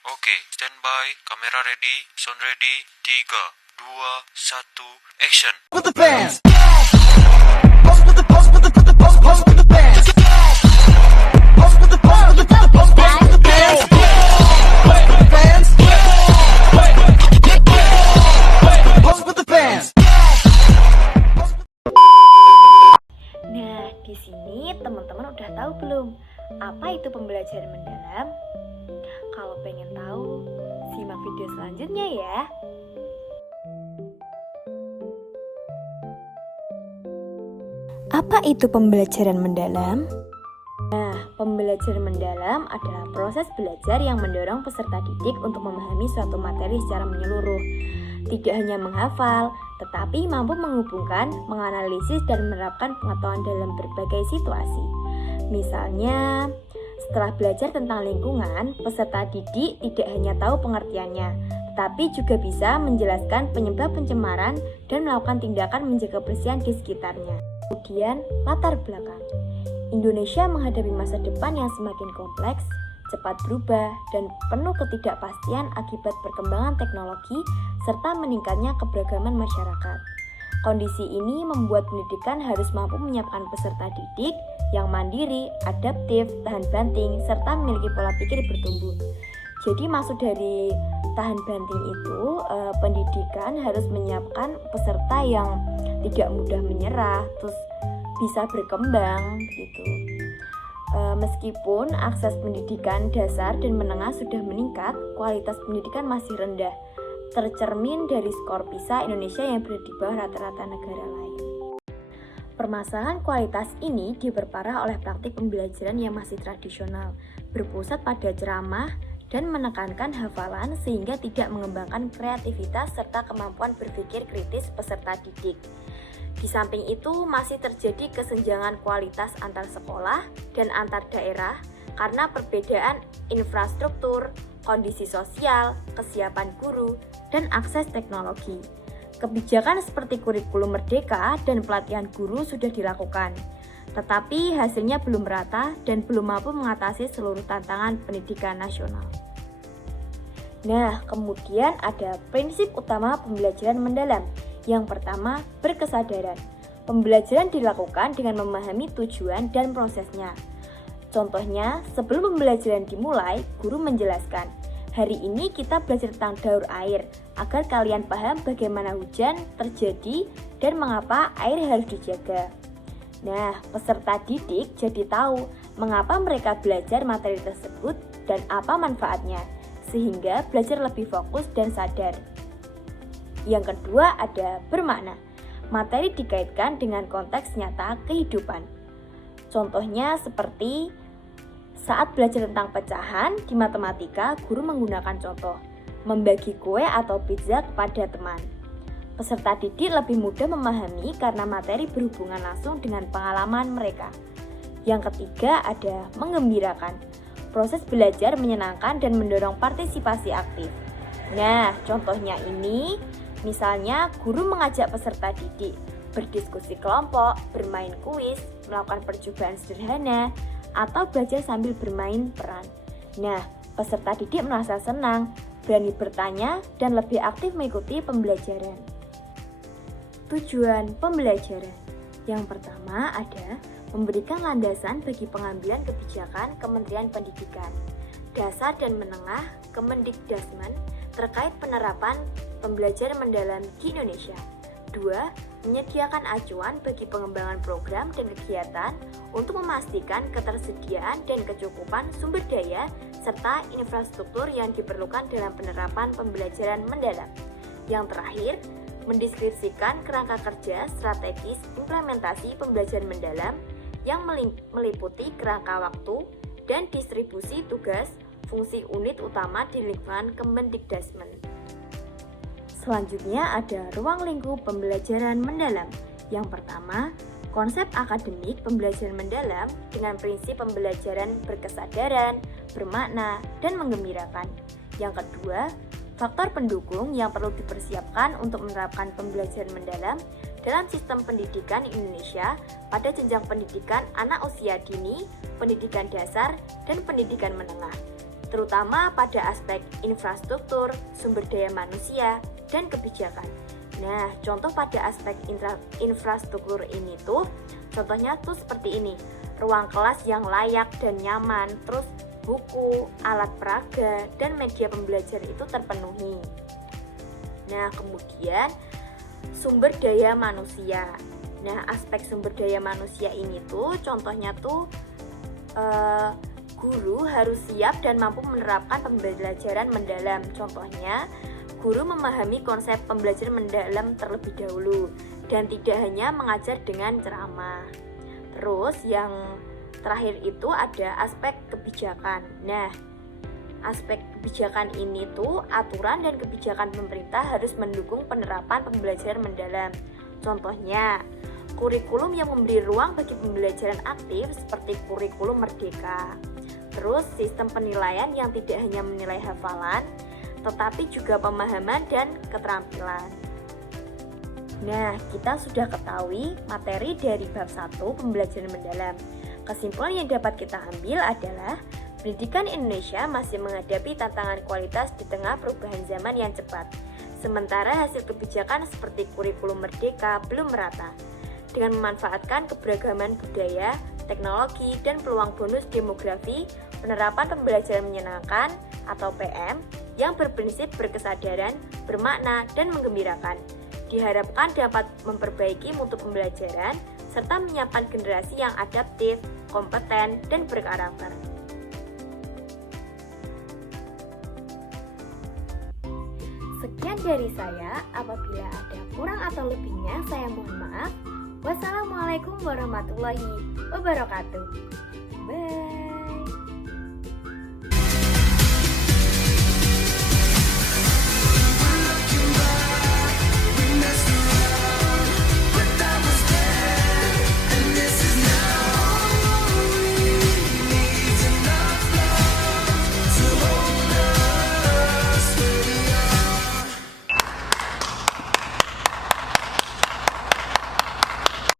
Oke, standby, kamera ready, sound ready, 3, 2, 1, action. With the bands. Pose with the pose with the pose pose with the bands. Pose with the pose with the pose pose with the bands. Pose with the bands. Pose with the bands. Nah, di sini teman-teman udah tahu belum apa itu pembelajaran mendalam? Kalau pengen tahu, simak video selanjutnya ya. Apa itu pembelajaran mendalam? Nah, pembelajaran mendalam adalah proses belajar yang mendorong peserta didik untuk memahami suatu materi secara menyeluruh. Tidak hanya menghafal, tetapi mampu menghubungkan, menganalisis, dan menerapkan pengetahuan dalam berbagai situasi. Misalnya, setelah belajar tentang lingkungan, peserta didik tidak hanya tahu pengertiannya, tetapi juga bisa menjelaskan penyebab pencemaran dan melakukan tindakan menjaga kebersihan di sekitarnya. Kemudian, latar belakang. Indonesia menghadapi masa depan yang semakin kompleks, cepat berubah, dan penuh ketidakpastian akibat perkembangan teknologi serta meningkatnya keberagaman masyarakat. Kondisi ini membuat pendidikan harus mampu menyiapkan peserta didik yang mandiri, adaptif, tahan banting, serta memiliki pola pikir bertumbuh. Jadi maksud dari tahan banting itu, pendidikan harus menyiapkan peserta yang tidak mudah menyerah, terus bisa berkembang gitu. Meskipun akses pendidikan dasar dan menengah sudah meningkat, kualitas pendidikan masih rendah, tercermin dari skor PISA Indonesia yang berada di bawah rata-rata negara lain. Permasalahan kualitas ini diperparah oleh praktik pembelajaran yang masih tradisional, berpusat pada ceramah dan menekankan hafalan sehingga tidak mengembangkan kreativitas serta kemampuan berpikir kritis peserta didik. Di samping itu, masih terjadi kesenjangan kualitas antar sekolah dan antar daerah karena perbedaan infrastruktur, kondisi sosial, kesiapan guru, dan akses teknologi. Kebijakan seperti kurikulum merdeka dan pelatihan guru sudah dilakukan, tetapi hasilnya belum merata dan belum mampu mengatasi seluruh tantangan pendidikan nasional. Nah, kemudian ada prinsip utama pembelajaran mendalam. Yang pertama, berkesadaran. Pembelajaran dilakukan dengan memahami tujuan dan prosesnya. Contohnya, sebelum pembelajaran dimulai, guru menjelaskan, hari ini kita belajar tentang daur air, agar kalian paham bagaimana hujan terjadi dan mengapa air harus dijaga. Nah, peserta didik jadi tahu mengapa mereka belajar materi tersebut dan apa manfaatnya, sehingga belajar lebih fokus dan sadar. Yang kedua ada bermakna. Materi dikaitkan dengan konteks nyata kehidupan. Contohnya seperti saat belajar tentang pecahan di matematika, guru menggunakan contoh membagi kue atau pizza kepada teman. Peserta didik lebih mudah memahami karena materi berhubungan langsung dengan pengalaman mereka. Yang ketiga ada menggembirakan. Proses belajar menyenangkan dan mendorong partisipasi aktif. Nah, contohnya ini, misalnya guru mengajak peserta didik berdiskusi kelompok, bermain kuis, melakukan percobaan sederhana, atau belajar sambil bermain peran. Nah, peserta didik merasa senang, berani bertanya, dan lebih aktif mengikuti pembelajaran. Tujuan pembelajaran. Yang pertama ada memberikan landasan bagi pengambilan kebijakan Kementerian Pendidikan, Dasar dan Menengah Kemendikdasmen terkait penerapan pembelajaran mendalam di Indonesia. 2. Menyediakan acuan bagi pengembangan program dan kegiatan untuk memastikan ketersediaan dan kecukupan sumber daya serta infrastruktur yang diperlukan dalam penerapan pembelajaran mendalam. Yang terakhir, mendeskripsikan kerangka kerja strategis implementasi pembelajaran mendalam yang meliputi kerangka waktu dan distribusi tugas fungsi unit utama di lingkungan Kemendikdasmen. Selanjutnya ada ruang lingkup pembelajaran mendalam. Yang pertama, konsep akademik pembelajaran mendalam dengan prinsip pembelajaran berkesadaran, bermakna, dan menggembirakan. Yang kedua, faktor pendukung yang perlu dipersiapkan untuk menerapkan pembelajaran mendalam dalam sistem pendidikan Indonesia pada jenjang pendidikan anak usia dini, pendidikan dasar, dan pendidikan menengah. terutama pada aspek infrastruktur, sumber daya manusia, dan kebijakan. Nah, contoh pada aspek infrastruktur ini tuh, contohnya tuh seperti ini. Ruang kelas yang layak dan nyaman, terus buku, alat peraga, dan media pembelajaran itu terpenuhi. Nah, kemudian sumber daya manusia. Nah, aspek sumber daya manusia ini tuh, contohnya tuh guru harus siap dan mampu menerapkan pembelajaran mendalam. Contohnya, guru memahami konsep pembelajaran mendalam terlebih dahulu dan tidak hanya mengajar dengan ceramah. Terus yang terakhir itu ada aspek kebijakan. Nah, aspek kebijakan ini tuh aturan dan kebijakan pemerintah harus mendukung penerapan pembelajaran mendalam. Contohnya, kurikulum yang memberi ruang bagi pembelajaran aktif seperti kurikulum merdeka. Terus sistem penilaian yang tidak hanya menilai hafalan, tetapi juga pemahaman dan keterampilan. Nah, kita sudah ketahui materi dari bab 1 pembelajaran mendalam. Kesimpulan yang dapat kita ambil adalah pendidikan Indonesia masih menghadapi tantangan kualitas di tengah perubahan zaman yang cepat. Sementara hasil kebijakan seperti kurikulum merdeka belum merata. Dengan memanfaatkan keberagaman budaya, teknologi, dan peluang bonus demografi, penerapan pembelajaran menyenangkan atau PM yang berprinsip berkesadaran, bermakna, dan menggembirakan diharapkan dapat memperbaiki mutu pembelajaran serta menyiapkan generasi yang adaptif, kompeten, dan berkarakter. Sekian dari saya, apabila ada kurang atau lebihnya saya mohon maaf. Wassalamualaikum warahmatullahi wabarakatuh. Bye.